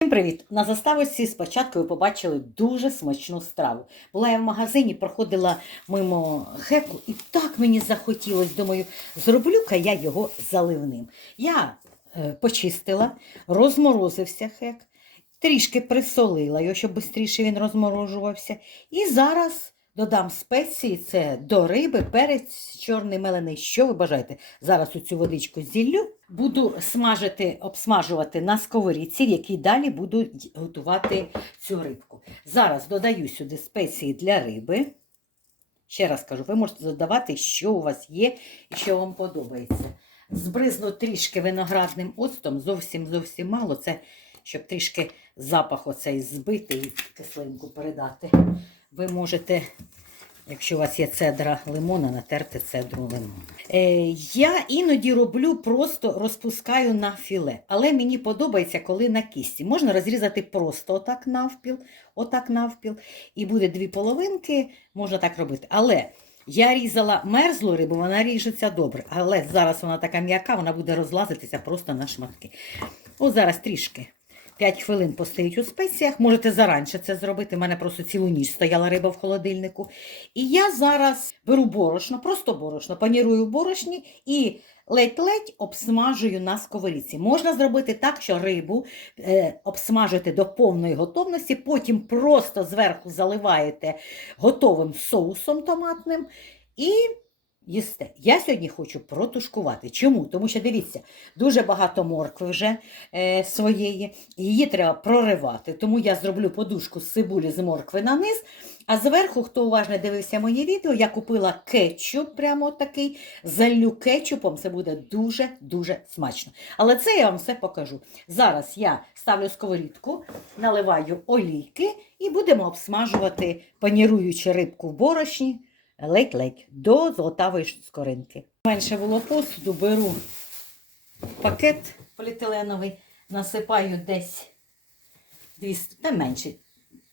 Всім привіт! На заставочці спочатку ви побачили дуже смачну страву. Була я в магазині, проходила мимо хеку, і так мені захотілося. Думаю, зроблю-ка я його заливним. Я е, почистила, розморозився хек, трішки присолила його, щоб швидше він розморожувався. І зараз додам спеції: це до риби, перець, чорний мелений. Що ви бажаєте? Зараз у цю водичку зіллю. Буду смажити, обсмажувати на сковорідці, в якій далі буду готувати цю рибку. Зараз додаю сюди спеції для риби. Ще раз кажу, ви можете додавати, що у вас є і що вам подобається. Збризну трішки виноградним оцтом, зовсім зовсім мало. Це щоб трішки запах оцей збити і кислинку передати. Ви можете, якщо у вас є цедра лимона, натерти цедру лимона. Е, я іноді роблю, просто розпускаю на філе. Але мені подобається, коли на кісті. Можна розрізати просто отак навпіл, отак навпіл. І буде дві половинки, можна так робити. Але я різала мерзлу рибу, вона ріжеться добре. Але зараз вона така м'яка, вона буде розлазитися просто на шматки. Ось зараз трішки. 5 хвилин постоїть у спеціях. Можете заранше це зробити. У мене просто цілу ніч стояла риба в холодильнику. І я зараз беру борошно, просто борошно, панірую в борошні і ледь-ледь обсмажую на сковорідці. Можна зробити так, що рибу е, обсмажити до повної готовності, потім просто зверху заливаєте готовим соусом томатним і їсте. Я сьогодні хочу протушкувати. Чому? Тому що дивіться, дуже багато моркви вже е, своєї. Її треба проривати. Тому я зроблю подушку з цибулі з моркви на низ. А зверху, хто уважно дивився моє відео, я купила кетчуп, прямо такий, залю кетчупом, це буде дуже-дуже смачно. Але це я вам все покажу. Зараз я ставлю сковорідку, наливаю олійки і будемо обсмажувати, паніруючи рибку в борошні, ледь-ледь, до золотавої скоринки. Менше було посуду, беру пакет поліетиленовий, насипаю десь 200, та менше,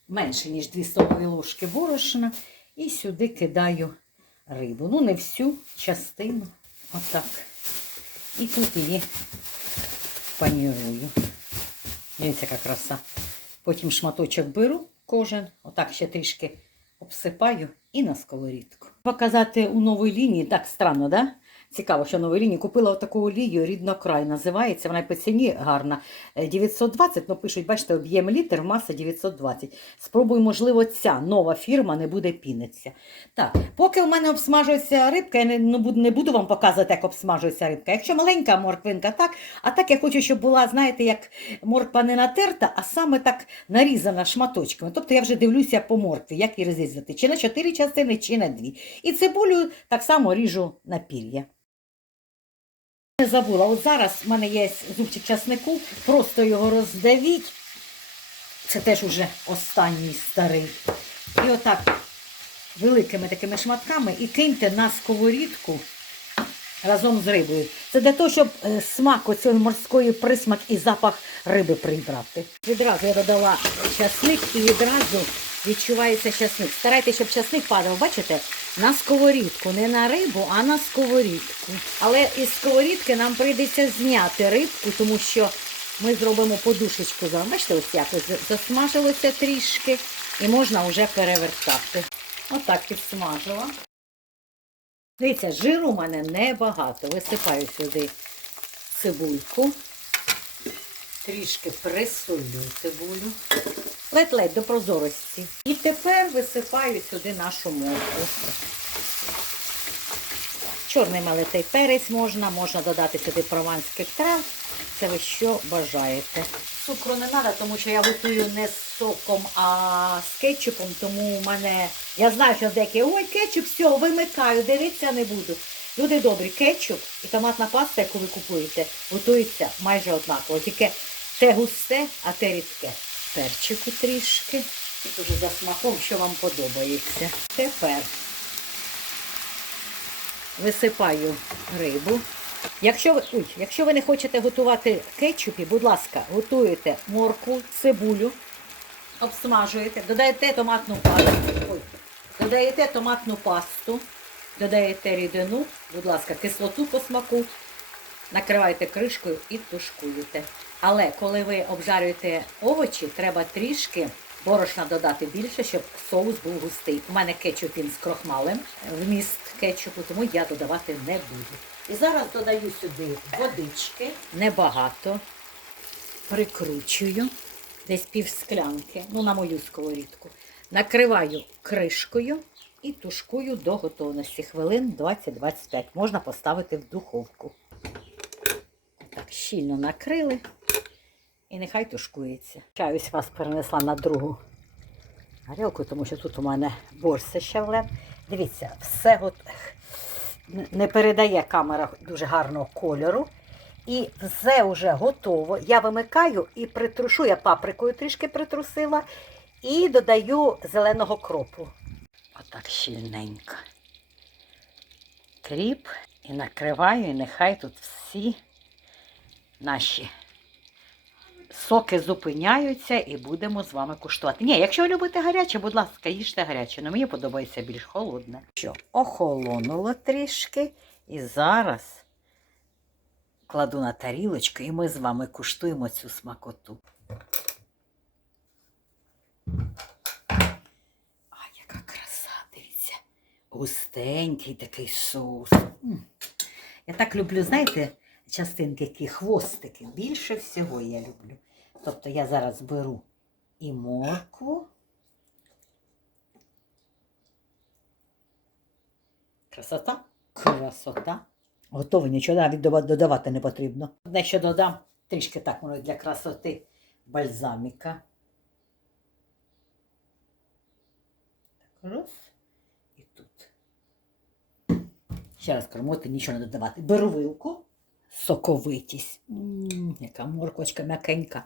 менше, ніж 2 столові ложки борошна, і сюди кидаю рибу. Ну, не всю частину. Отак. І тут її панірую. Дивіться, яка краса. Потім шматочок беру кожен, отак ще трішки обсипаю і на сковорідку. Показати у новій лінії, так странно, да? Цікаво, що новій лінії купила таку олію ріднокрай називається. Вона по ціні гарна. Е, 920, ну пишуть, бачите, об'єм літр, маса 920. Спробую, можливо, ця нова фірма не буде пінитися. Так, поки у мене обсмажується рибка, я не, ну, не буду вам показувати, як обсмажується рибка. Якщо маленька морквинка, так. А так я хочу, щоб була, знаєте, як морква не натерта, а саме так нарізана шматочками. Тобто я вже дивлюся по моркві, як її розрізати. Чи на чотири частини, чи на дві. І цибулю так само ріжу на пір'я. Не забула, от зараз в мене є зубчик часнику, просто його роздавіть. Це теж уже останній старий. І отак великими такими шматками і киньте на сковорідку разом з рибою. Це для того, щоб е, смак оцієї морської присмак і запах риби прибрати. Відразу я додала часник і відразу відчувається часник. Старайтеся, щоб часник падав, бачите, на сковорідку, не на рибу, а на сковорідку. Але із сковорідки нам прийдеться зняти рибку, тому що ми зробимо подушечку. Бачите, ось як засмажилося трішки і можна вже перевертати. Отак підсмажила. Дивіться, жиру у мене небагато. Висипаю сюди цибульку. Трішки присолю цибулю. Ледь-ледь до прозорості. І тепер висипаю сюди нашу моркву. Чорний мелитий перець можна, можна додати сюди прованських трав. Це ви що бажаєте. Цукру не треба, тому що я готую не з соком, а з кетчупом, тому у мене. Я знаю, що деякі, ой, кетчуп, все, вимикаю, дивитися не буду. Люди добрі, кетчуп і томатна паста, яку ви купуєте, готується майже однаково. Тільки те густе, а те рідке. Перчику трішки. Тут за смаком, що вам подобається. Тепер висипаю рибу. Якщо ви, ой, якщо ви не хочете готувати кетчупі, будь ласка, готуєте моркву, цибулю, обсмажуєте, додаєте томатну пасту, ой, додаєте томатну пасту, додаєте рідину, будь ласка, кислоту по смаку, накриваєте кришкою і тушкуєте. Але коли ви обжарюєте овочі, треба трішки борошна додати більше, щоб соус був густий. У мене кетчуп він з крохмалем, вміст кетчупу, тому я додавати не буду. І зараз додаю сюди водички, небагато, прикручую, десь пів склянки, ну на мою сковорідку. Накриваю кришкою і тушкую до готовності. Хвилин 20-25. Можна поставити в духовку. Щільно накрили. І нехай тушкується. Чаюсь вас перенесла на другу горілку, тому що тут у мене борщ щавлем. Дивіться, все от не передає камера дуже гарного кольору. І все вже готово. Я вимикаю і притрушу, я паприкою трішки притрусила, і додаю зеленого кропу. Отак щільненько. Кріп і накриваю, і нехай тут всі наші соки зупиняються і будемо з вами куштувати. Ні, якщо ви любите гаряче, будь ласка, їжте гаряче, але мені подобається більш холодне. Що, охолонуло трішки, і зараз кладу на тарілочку, і ми з вами куштуємо цю смакоту. А, яка краса, дивіться. Густенький такий соус. М. Я так люблю, знаєте, частинки, які хвостики. Більше всього я люблю. Тобто я зараз беру і моркву. Красота? Красота. Готово, нічого навіть додавати не потрібно. Одне, що додам, трішки так воно для красоти бальзаміка. Так, раз. І тут. Ще раз кормити, нічого не додавати. Беру вилку, соковитість. М, яка морквочка м'якенька.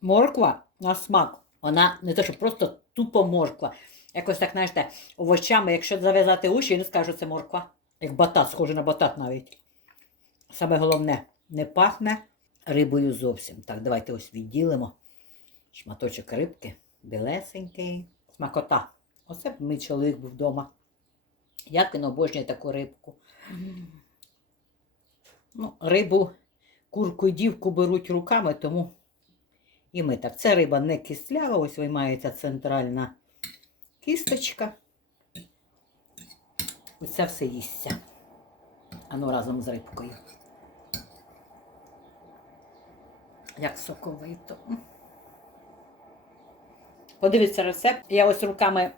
Морква на смак. Вона не те, що просто тупо морква. Якось так, знаєте, овочами, якщо зав'язати уші, я не скажу, це морква. Як батат, схоже на батат навіть. Саме головне, не пахне рибою зовсім. Так, давайте ось відділимо. Шматочок рибки, білесенький. Смакота. Оце б мій чоловік був вдома. Як він обожнює таку рибку. Ну, рибу, курку і дівку беруть руками, тому і ми так. Це риба не кислява, ось виймається центральна кісточка. Оце все їсться. Ану разом з рибкою. Як соковито. Подивіться рецепт. Я ось руками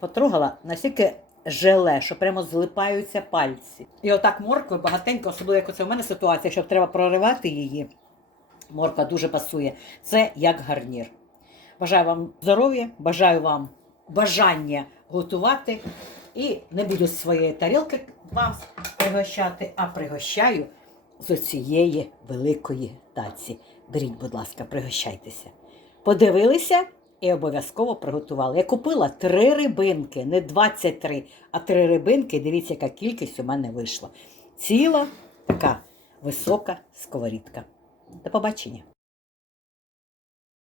потрогала, настільки желе, що прямо злипаються пальці. І отак моркви багатенько, особливо як оце в мене ситуація, щоб треба проривати її. Морква дуже пасує. Це як гарнір. Бажаю вам здоров'я, бажаю вам бажання готувати. І не буду з своєї тарілки вас пригощати, а пригощаю з оцієї великої таці. Беріть, будь ласка, пригощайтеся. Подивилися і обов'язково приготувала. Я купила три рибинки, не 23, а три рибинки. Дивіться, яка кількість у мене вийшла. Ціла така висока сковорідка. До побачення.